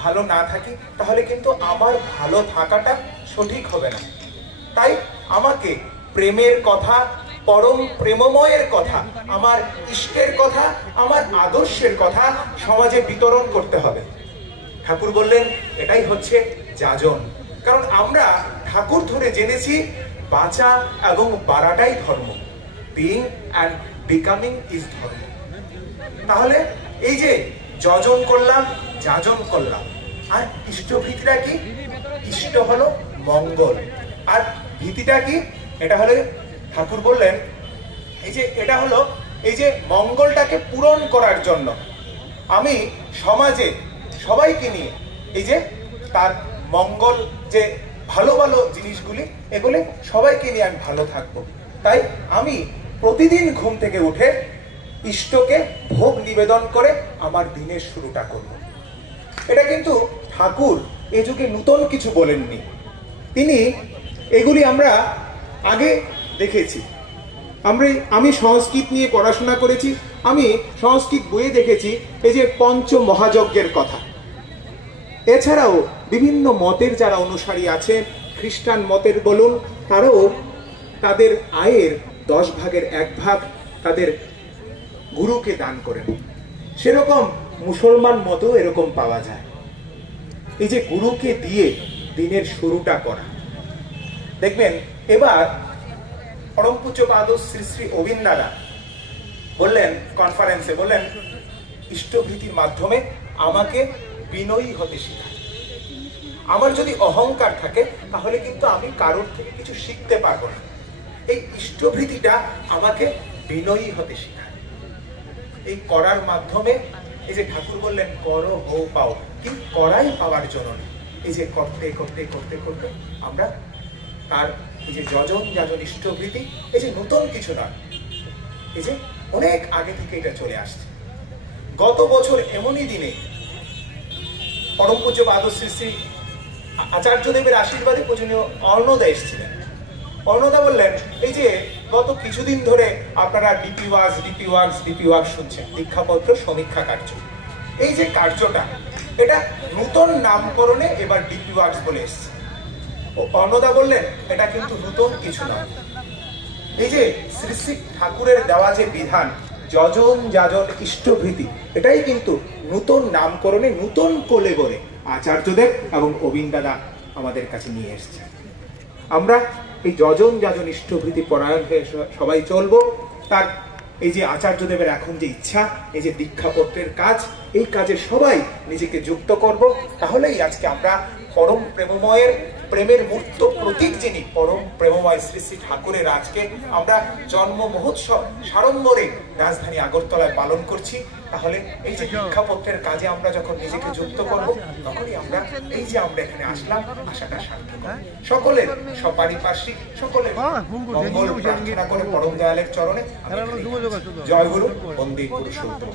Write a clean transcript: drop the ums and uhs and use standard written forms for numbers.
ভালো না থাকি তাহলে কিন্তু আমার ভালো থাকাটা সঠিক হবে না। তাই আমাকে প্রেমের কথা, পরম প্রেমময়ের কথা, আমার ইষ্টের কথা, আমার আদর্শের কথা সমাজে বিতরণ করতে হবে। ঠাকুর বললেন এটাই হচ্ছে যাজন। কারণ আমরা ঠাকুর ধরে জেনেছি বাঁচা এবং বাড়াটাই ধর্ম, বিইং অ্যান্ড বিকামিং ইজ ধর্ম। তাহলে এই যে যজন করলাম, যাজন করলাম, আর ইষ্টভীতিটা কি? ইষ্ট হলো মঙ্গল, আর ভীতিটা কি? এটা হলো, ঠাকুর বললেন এই যে এটা হলো এই যে মঙ্গলটাকে পূরণ করার জন্য আমি সমাজে সবাইকে নিয়ে এই যে তার মঙ্গল, যে ভালো ভালো জিনিসগুলি, এগুলি সবাইকে নিয়ে আমি ভালো থাকবো। তাই আমি প্রতিদিন ঘুম থেকে উঠে ইষ্টকে ভোগ নিবেদন করে আমার দিনের শুরুটা করব। এটা কিন্তু ঠাকুর এ যুগে নতুন কিছু বলেননি, তিনি এগুলি আমরা আগে দেখেছি। আমি সংস্কৃত নিয়ে পড়াশোনা করেছি, আমি সংস্কৃত বইয়ে দেখেছি এই যে পঞ্চ মহাযজ্ঞের কথা। এছাড়াও বিভিন্ন মতের যারা অনুসারী আছে, খ্রিস্টান মতের বলুন, তারাও তাদের আয়ের 10 ভাগের 1 ভাগ তাদের গুরুকে দান করেন। সেরকম মুসলমান মতেও এরকম পাওয়া যায়, এই যে গুরুকে দিয়ে দিনের শুরুটা করা। দেখবেন এবার পরম পূজ্যপাদ শ্রী শ্রী অবিন্দাদা বললেন, কনফারেন্সে বললেন, ইষ্টভীতির মাধ্যমে আমাকে বিনয়ী হতে শেখায়। আমার যদি অহংকার থাকে তাহলে কিন্তু আমি কারোর থেকে কিছু শিখতে পারবো না। এই ইষ্টভীতিটা আমাকে বিনয়ী হতে শেখায়। এই করার মাধ্যমে, এই যে ঠাকুর বললেন করো হো পাও, কিন্তু করাই পাওয়ার জন্য না, এই যে করতে করতে করতে করতে আমরা তার এই যে যজন যাজন ইষ্টভীতি, এই যে নতুন কিছু না, এই যে অনেক আগে থেকে এটা চলে আসছে। গত বছর এমনই দিনে পরম পূজ্যপাদ শ্রী শ্রী আচার্যদেবের আশীর্বাদে পূজনীয় অর্ণদা এসেছিলেন। অর্ণদা বললেন এই যে গত কিছুদিন ধরে আপনারা ডিপি ওয়ার্কস শুনছেন, দীক্ষাপত্র সমীক্ষা কার্য। এই যে কার্যটা, এটা নতুন নামকরণে এবার ডিপি ওয়ার্কস বলে এসছে। অর্ণদা বললেন এটা কিন্তু নতুন কিছু নয়। এই যে শ্রী শ্রী ঠাকুরের দেওয়া যে বিধান যজন যাজন ইষ্টভীতি, এটাই কিন্তু নতুন নামকরণে, নতুন কোলে করে আচার্যদেব এবং অবিন্দাদা আমাদের কাছে নিয়ে এসেছেন। আমরা এই যজন যাজন ইষ্টভীতি পরায়ণ হয়ে সবাই চলবো। তার এই যে আচার্যদেবের এখন যে ইচ্ছা, এই যে দীক্ষাপত্রের কাজ, এই কাজে সবাই নিজেকে যুক্ত করব। তাহলেই আজকে আমরা পরম প্রেমময়ের, প্রেমের মূর্ত প্রতীক যিনি পরম প্রেমময় শ্রী শ্রী ঠাকুরের আজকে আমরা জন্ম মহোৎসব সাড়ম্বরে রাজধানী আগরতলায় পালন করছি। তাহলে এই যে দীক্ষাপত্রের কাজে আমরা যখন নিজেকে যুক্ত করব, তখনই আমরা এই যে আমরা এখানে আসলাম, আশাটা সার্থক হবে। সকলের সপারিপার্শ্বিক সকলের মঙ্গল প্রার্থনা করে পরম দয়ালের চরণে জয় গুরু, বন্দে পুরুষোত্তম।